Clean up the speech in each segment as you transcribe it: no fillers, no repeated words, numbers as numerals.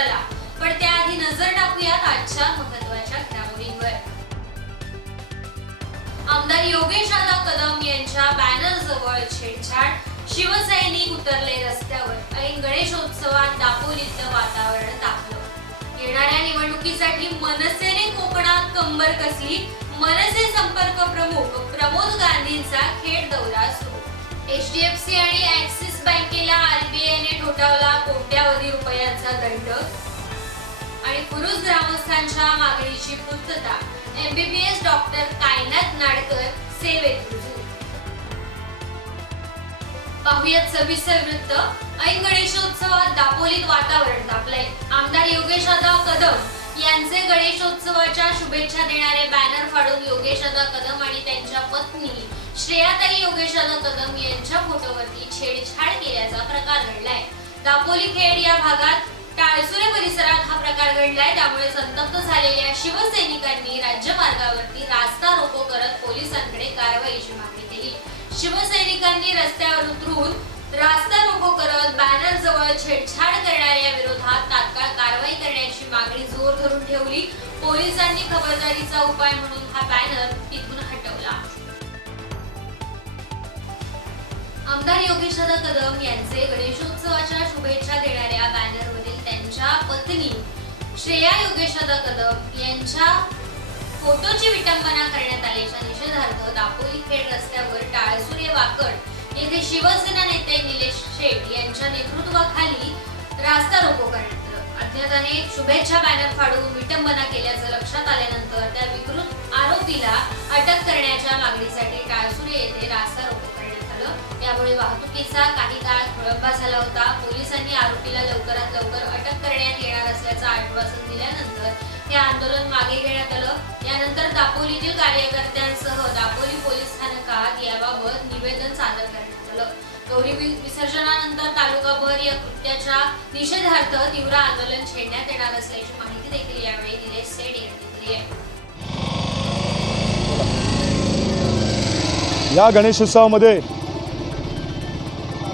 प्रचाराला, पण त्याआधी नजर टाकूयात आजच्या महत्त्वाच्या घडामोडींवर। आमदार योगेश दादा कदम यांच्या बॅनर जवळ छेडछाड, शिवसैनिक उतरले रस्त्यावर। ऐन गणेशोत्सवात दापोलीतलं वातावरण तापलं। येणाऱ्या निवडणुकीसाठी मनसेने कोकणात कंबर कसली। मनसे संपर्क प्रमुख प्रमोद गांधींचा खेड दौरा सुरू। HDFC आणि ऍक्सिस बँकेला RBIने ठोठावला कोट्यावधी रुपयांचा दंड आणि पुरुष ग्रामस्थांच्या मागणीची पूर्तता। MBBS डॉक्टर कायनात नाडकर सेवेत रुजू। पाहुयात सविस्तर वृत्त। ऐन गणेशोत्सवात दापोलीत वातावरण तापलंय। आमदार योगेश दादा कदम यांचे गणेशोत्सवाच्या शुभेच्छा देणारे बॅनर फाडून योगेश दादा कदम आणि त्यांच्या पत्नी श्रेयाताई योगेश दादा कदम यांच्या फोटोवरती छेडछाड केल्याचा प्रकार घडलाय। दापोली खेड या भागात टाळसुरे परिसरात हा प्रकार घडलाय। त्यामुळे संतप्त झालेल्या शिवसैनिकांनी राज्यमार्गावरती रास्ता रोको करत पोलिसांकडे कारवाईची मागणी केली। शिवसैनिकांनी रस्त्यावर उतरून रास्ता रोको करत बॅनर जवळ छेडछाड करणाऱ्या विरोधात तात्काळ कारवाई करण्याची मागणी जोर धरून ठेवली। पोलिसांनी खबरदारीचा उपाय म्हणून हा बॅनर तिथून हटवला। आमदार योगेश दादा कदम यांचे गणेशोत्सवाच्या शुभेच्छा देणाऱ्या बॅनरवरील त्यांच्या पत्नी श्रेया योगेश दादा कदम यांच्या फोटोची विटंबना करण्यात आल्याच्या निषेधार्थ दापोली खेड रस्त्यावर टाळसुरे वाकड येथे शिवसेना नेते निलेश शेठ यांच्या नेतृत्वाखाली रास्ता रोको करण्यात आलं। अज्ञाताने शुभेच्छा बॅनर फाडून विटंबना केल्याचं लक्षात आल्यानंतर त्या विकृत आरोपीला अटक करण्याच्या मागणीसाठी टाळसुरे येथे रास्ता रोको करण्यात आलं। यामुळे वाहतुकीचा काही काळ खोळंबा झाला होता। पोलिसांनी आरोपीला लवकरात लवकर अटक करण्यात येणार असल्याचं आश्वासन दिल्यानंतर हे आंदोलन मागे घेण्यात आलं। यानंतर दापोलीतील कार्यकर्त्यांसह दापोली पोलीस स्थानकात याबाबत निवेदन सादर करण्यात आलं। गौरी विसर्जनानंतर तालुकाभर या कृत्याच्या निषेधार्थ तीव्र आंदोलन छेडण्यात येणार असल्याची माहिती देखील यावेळी निलेश शेठ यांनी दिली आहे। या गणेशोत्सवामध्ये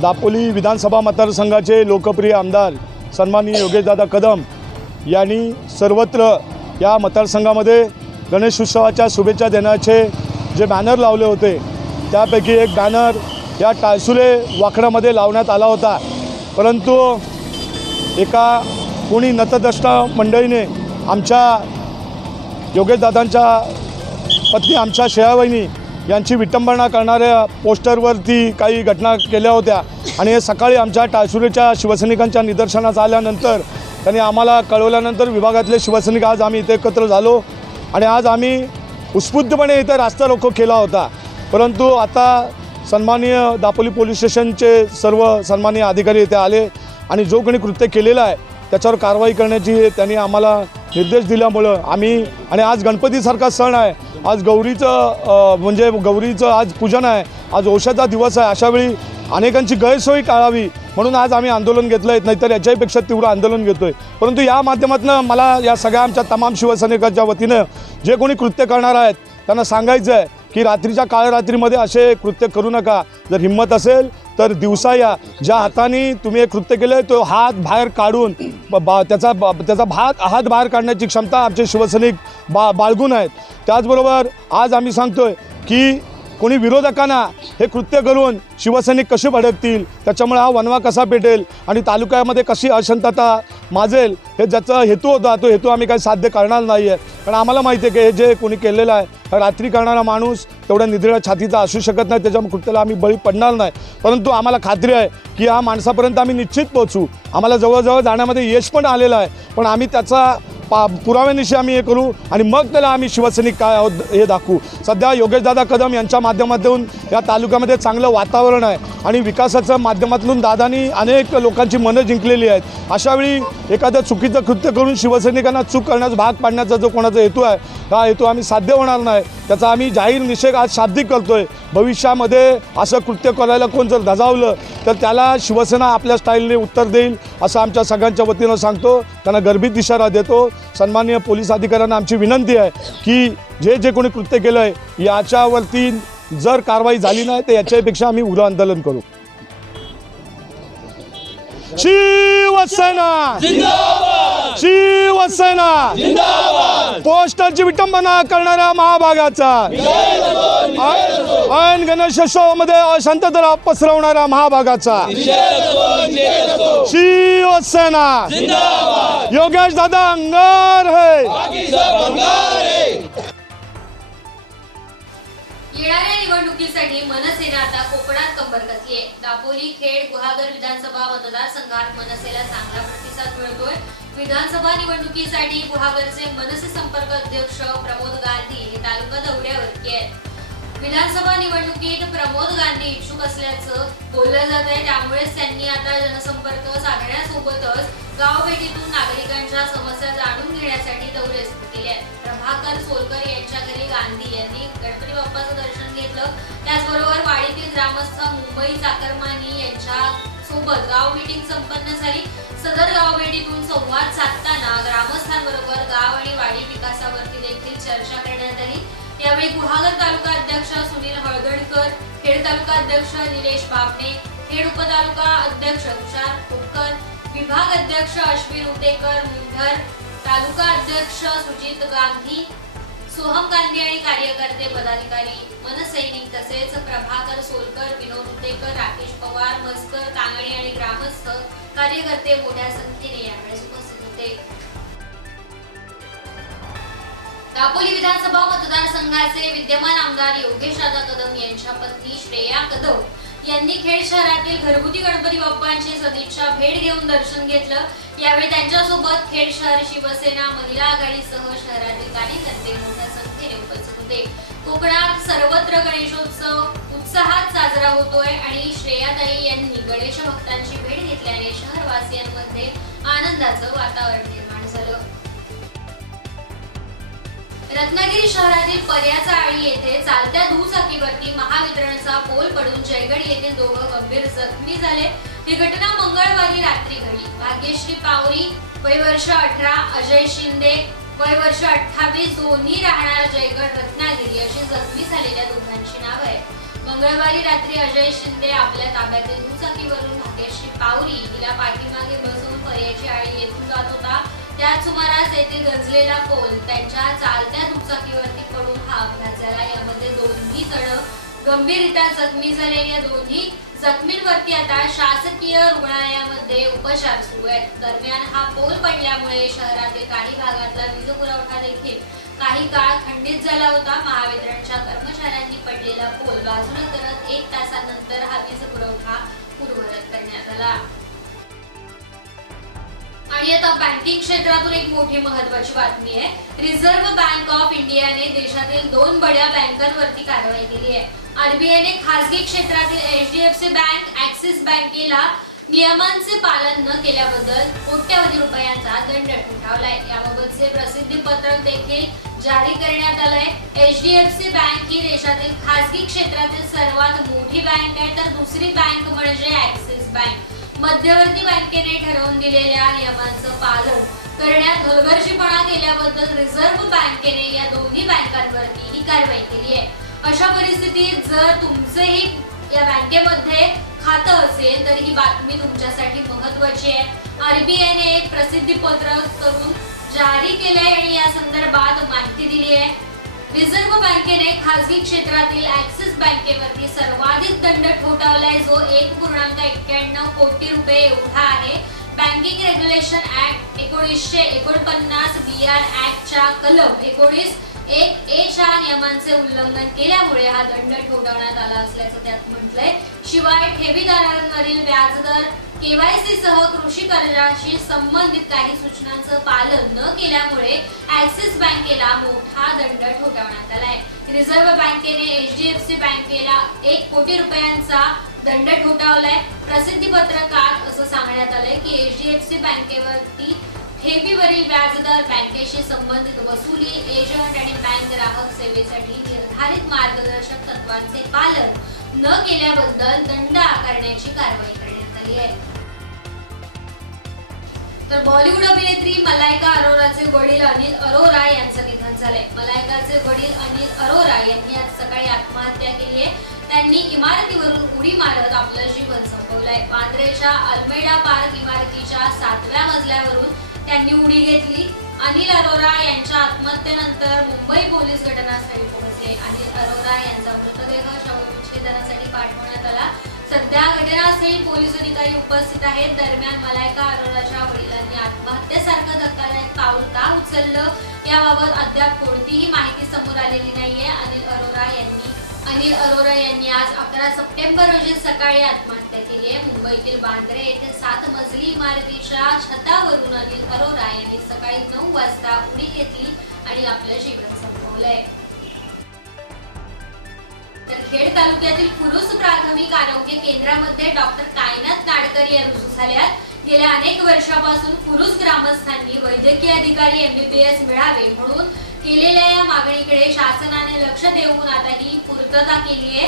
दापोली विधानसभा मतदारसंघाचे लोकप्रिय आमदार सन्माननीय योगेशदादा कदम यांनी सर्वत्र या मतदारसंघामध्ये गणेशोत्सवाच्या शुभेच्छा देण्याचे जे बॅनर लावले होते त्यापैकी एक बॅनर या टाळसुरे वाकडामध्ये लावण्यात आला होता। परंतु एका कोणी नतद्रष्टा मंडळीने आमच्या योगेशदादांच्या पत्नी आमच्या श्रेयावहिनी यांची विटंबना करणाऱ्या पोस्टरवरती काही घटना केल्या होत्या आणि हे सकाळी आमच्या टाळसुरेच्या शिवसैनिकांच्या निदर्शनास आल्यानंतर त्यांनी आम्हाला कळवल्यानंतर विभागातले शिवसैनिक आज आम्ही इथे एकत्र झालो आणि आज आम्ही उत्स्फूर्तपणे इथे रास्ता रोको केला होता। परंतु आता सन्माननीय दापोली पोलीस स्टेशनचे सर्व सन्माननीय अधिकारी इथे आले आणि जो कोणी कृत्य केलेलं आहे त्याच्यावर कारवाई करण्याची त्यांनी आम्हाला निर्देश दिल्यामुळं आम्ही आणि आज गणपतीसारखा सण आहे, आज गौरीचं आज पूजन आहे, आज औषधाचा दिवस आहे। अशावेळी अनेकांची गैरसोय टाळावी म्हणून आज आम्ही आंदोलन घेतलं आहे, नाहीतर याच्यापेक्षा तीव्र आंदोलन घेतो आहे। परंतु या माध्यमातून मला या सगळ्या आमच्या तमाम शिवसैनिकांच्या वतीनं जे कोणी कृत्य करणार आहेत त्यांना सांगायचं आहे की रात्रीच्या काळरात्रीमध्ये असे कृत्य करू नका। जर हिंमत असेल तर दिवसा या। ज्या हाताने तुम्ही हे कृत्य केलं तो हात बाहेर काढून त्याचा हात बाहेर काढण्याची क्षमता आमचे शिवसैनिक बाळगून आहेत। त्याचबरोबर आज आम्ही सांगतोय की कोणी विरोधकांना हे कृत्य करून शिवसैनिक कसे भडकतील, त्याच्यामुळे हा वनवा कसा पेटेल आणि तालुक्यामध्ये कशी अशांतता माजेल हे ज्याचा हेतू होता तो हेतू आम्ही काही साध्य करणार नाही आहे। कारण आम्हाला माहिती आहे की हे जे कोणी केलेलं आहे रात्री करणारा माणूस तेवढ्या निधड्या छातीचा असू शकत नाही, त्याच्या कृत्याला आम्ही बळी पडणार नाही। परंतु आम्हाला खात्री आहे की या माणसापर्यंत आम्ही निश्चित पोहोचू। आम्हाला जवळजवळ जाण्यामध्ये यश पण आलेलं आहे, पण आम्ही त्याचा पुराव्यानिशी आम्ही हे करू आणि मग त्याला आम्ही शिवसैनिक काय आहोत हे दाखवू। सध्या योगेशदादा कदम यांच्या माध्यमातून या तालुक्यामध्ये चांगलं वातावरण आहे आणि विकासाच्या माध्यमातून दादांनी अनेक लोकांची मनं जिंकलेली आहेत। अशावेळी एखादं चुकीचं कृत्य करून शिवसैनिकांना चूक करण्यास भाग पाडण्याचा जो कोणाचा हेतू आहे हा हेतू आम्ही साध्य होणार नाही, त्याचा आम्ही जाहीर निषेध आज शाब्दिक करतोय। भविष्यामध्ये असं कृत्य करायला कोण जर धजावलं तर त्याला शिवसेना आपल्या स्टाईलने उत्तर देईल असं आमच्या सगळ्यांच्या वतीनं सांगतो, त्यांना गर्भित इशारा देतो। सन्माननीय पोलीस अधिकाऱ्यांना आमची विनंती आहे की जे कोणी कृत्य केलं आहे याच्यावरती जर कारवाई झाली नाही तर याच्यापेक्षा आम्ही उग्र आंदोलन करू। शिवसेना जिंदाबाद। शिवसेना पोस्टरची विटंबना करणाऱ्या महाभागाचा ऐन गणेशोत्सवामध्ये अशांतता पसरवणाऱ्या महाभागाचा शिवसेना योगेश दादा अंगार है. येणाऱ्या निवडणुकीसाठी मनसेने आता कोकणात कंबर कसली आहे. दापोली, खेड, गुहागर विधानसभा मतदारसंघात मनसेला चांगला प्रतिसाद मिळतोय. विधानसभा निवडणुकीसाठी गुहागरचे मनसे संपर्क अध्यक्ष प्रमोद गांधी हे तालुका दौऱ्यावरती आहेत. विधानसभा निवडणुकीत प्रमोद गांधी इच्छुक असल्याचं बोललं जात आहे. त्यामुळेच त्यांनी आता जनसंपर्क साधण्यासोबतच गावभेटीतून नागरिकांच्या समस्या जाणून घेण्यासाठी दौरे सुरू केले आहेत. प्रभाकर सोलकर यांच्या घरी गांधी यांनी गणपती बाप्पाचं दर्शन घेतलं. त्याचबरोबर वाडीतील ग्रामस्थ मुंबई चाकरमानी यांच्या सोबत गाव मीटिंग संपन्न झाली. सदर गावभेटीतून संवाद साधताना ग्रामस्थांबरोबर गाव आणि वाडी विकासावरती देखील चर्चा करण्यात आली. यावेळी गुहागर तालुका अध्यक्ष सुनील हळदणकर, खेड तालुका अध्यक्ष निलेश बाबणे, खेड उपतालुका अध्यक्ष तुषार खोपकर, विभाग अध्यक्ष अश्विन उतेकर मुंढर, तालुका अध्यक्ष सुजित गांधी, सोहम गांधी आणि कार्यकर्ते पदाधिकारी मनसैनिक तसेच प्रभाकर सोलकर, विनोद उतेकर, राकेश पवार, मस्कर, कांगणे आणि ग्रामस्थ कार्यकर्ते मोठ्या संख्येने यावेळी उपस्थित होते. दापोली विधानसभा मतदारसंघाचे विद्यमान आमदार योगेश दादा कदम यांच्या पत्नी श्रेया कदम यांनी खेड शहरातील घरगुती गणपती बाप्पांची सदिच्छा भेट घेऊन दर्शन घेतलं. यावेळी त्यांच्यासोबत खेड शहर शिवसेना महिला आघाडीसह शहरातील कार्यकर्ते मोठ्या संख्येने उपस्थित होते. कोकणात सर्वत्र गणेशोत्सव उत्साहात साजरा होतोय आणि श्रेयाताई यांनी गणेश भक्तांची भेट घेतल्याने शहरवासियांमध्ये आनंदाचं वातावरण निर्माण झालं. रत्नागिरी शहरातील पर्याचा आळी येथे चालत्या दुचाकीवरती महावितरणचा पोल पडून जयगड येथील दोघं गंभीर जखमी झाले. ही घटना मंगळवारी रात्री घडली. भाग्यश्री पावरी वय वर्ष 18, अजय शिंदे वय वर्ष 28 दोन्ही राहणार जयगड रत्नागिरी अशी जखमी झालेल्या दोघांची नावं आहेत. मंगळवारी रात्री अजय शिंदे आपल्या ताब्यातील दुचाकीवरून भाग्यश्री पावरी हिला पाठीमागे बसवून पर्याची आळी येथून जात होता. त्याच सुमारास येथे गंजलेला पोल त्यांच्या चालत्या दुचाकीवरती पडून हा अपघात झाला. यामध्ये दोन्ही जण गंभीररित्या जखमी झाले. या दोन्ही जखमींवरती आता शासकीय रुग्णालयामध्ये उपचार सुरू आहेत. दरम्यान हा पोल पडल्यामुळे शहरातील काही भागातला वीज पुरवठा देखील काही काळ खंडित झाला होता. महावितरणच्या कर्मचाऱ्यांनी पडलेला पोल बाजूला करत 1 तासानंतर हा वीज पुरवठा पूर्ववत करण्यात आला. आणि आता बँकिंग क्षेत्रातून एक मोठी महत्त्वाची बातमी आहे. रिझर्व्ह बँक ऑफ इंडियाने देशातील 2 बड्या बँकांवरती कारवाई केली आहे. आरबीआयने खासगी क्षेत्रातील एचडीएफसी बँक, ॲक्सिस बँकेला नियमांचे पालन न केल्याबद्दल कोट्यवधी रुपयांचा दंड ठोठावलाय. याबाबतचे प्रसिद्धी पत्रक देखील जारी करण्यात आलंय. एचडीएफसी बँक ही देशातील खासगी क्षेत्रातील सर्वात मोठी बँक आहे, तर दुसरी बँक म्हणजे ॲक्सिस बँक. मध्यवर्ती बँकेने ठरवून दिलेल्या नियमांचं पालन करण्यात हलगर्जीपणा केल्याबद्दल रिझर्व्ह बँकेने या दोन्ही बँकांवरती ही कारवाई केली आहे. अशा परिस्थितीत जर तुमचेही या बँकेमध्ये खातं असेल तर ही बातमी तुमच्यासाठी महत्त्वाची आहे. आरबीआयने एक प्रसिद्धी पत्रक करून जारी केलंय आणि या संदर्भात माहिती दिली आहे. रिझर्व्ह बँकेने खासगी क्षेत्रातील ॲक्सिस बँकेवरती सर्वाधिक दंड ठोठावलाय, जो 1.91 कोटी रुपये एवढा आहे. बँकिंग रेग्युलेशन ऍक्ट 1949 BR ऍक्टच्या कलम 19(1)A च्या नियमांचे उल्लंघन केल्यामुळे हा दंड ठोठावण्यात आला असल्याचं त्यात म्हटलंय. शिवाय ठेवीदारांवरील व्याजदर, केवायसी सह कृषी कर्जाशी संबंधित काही सूचनांचं पालन न केल्यामुळे ॲक्सिस बँकेला मोठा दंड ठोठावण्यात आलाय. रिझर्व्ह बँकेने एचडीएफसी बँकेला 1 कोटी रुपयांचा दंड ठोठावलाय. प्रसिद्धी पत्रकात असं सांगण्यात आलंय की एचडीएफसी बँकेवरती ठेवीवरील व्याजदर, बँकेशी संबंधित वसुली, एजंट आणि बँक ग्राहक सेवेसाठी निर्धारित मार्गदर्शक तत्वांचे पालन न केल्याबद्दल दंड आकारण्याची कारवाई करण्यात आली आहे. तर बॉलिवूड अभिनेत्री मलायका अरोराचे वडील अनिल अरोरा यांचं निधन झालंय. मलायकाचे वडील अनिल अरोरा यांनी आज सकाळी आत्महत्या केली आहे. त्यांनी इमारतीवरून उडी मारत आपलं जीवन संपवलंय. वांद्रेच्या अल्मेडा पार्क इमारतीच्या 7व्या मजल्यावरून त्यांनी उडी घेतली अनिल अरोरा यांच्या आत्महत्येनंतर मुंबई पोलीस घटनास्थळी पोहोचले. अनिल अरोरा यांचा मृतदेह शवविच्छेदनासाठी पाठवण्यात आला. सध्या घटनास्थळी पोलीस अधिकारी उपस्थित आहेत. दरम्यान मलायका अरोराच्या वडिलांनी आत्महत्येसारखं धक्कादायक पाऊल का उचललं याबाबत अद्याप कोणतीही माहिती समोर आलेली नाहीये. अनिल अरोरा यांनी आज 11 सप्टेंबर रोजी सकाळी आत्महत्या केली आहे. मुंबईतील बांद्रे येथे 7 मजली इमारतीच्या छतावरून अनिल अरोरा यांनी सकाळी 9 वाजता उडी घेतली आणि आपलं जीवन संपवलंय. तर खेड तालुक्यातील फुरुस प्राथमिक आरोग्य केंद्रामध्ये डॉक्टर कायनात नाडकर या रुजू झाल्यात. गेल्या अनेक वर्षापासून फुरुस ग्रामस्थांनी वैद्यकीय अधिकारी MBBS मिळावे म्हणून केलेल्या या मागणीकडे शासनाने लक्ष देऊन आता ही पूर्तता केली आहे.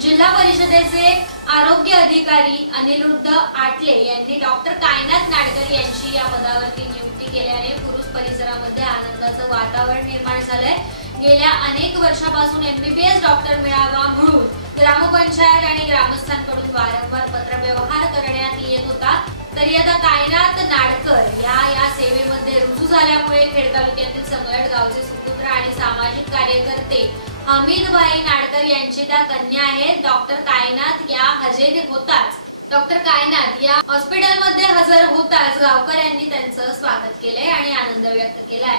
जिल्हा परिषदेचे आरोग्य अधिकारी अनिरुद्ध आटले यांनी डॉक्टर कायनात नाडकर यांची या पदावरती नियुक्ती केल्याने फुरुस परिसरामध्ये आनंदाचं वातावरण निर्माण झालंय. गेल्या अनेक वर्षापासून MBBS डॉक्टर मिळावा म्हणून ग्रामपंचायत आणि ग्रामस्थांकडून वारंवार पत्रव्यवहार करण्यात येत होता. तरी आता कायनात नाडकर या सेवेमध्ये रुजू झाल्यामुळे खेड तालुक्यातील संगलट गावचे सुपुत्र आणि सामाजिक कार्यकर्ते हमीदबाई नाडकर यांची त्या कन्या आहेत. डॉक्टर कायनात या हॉस्पिटलमध्ये हजर होताच गावकऱ्यांनी त्यांचं स्वागत केलंय आणि आनंद व्यक्त केलाय.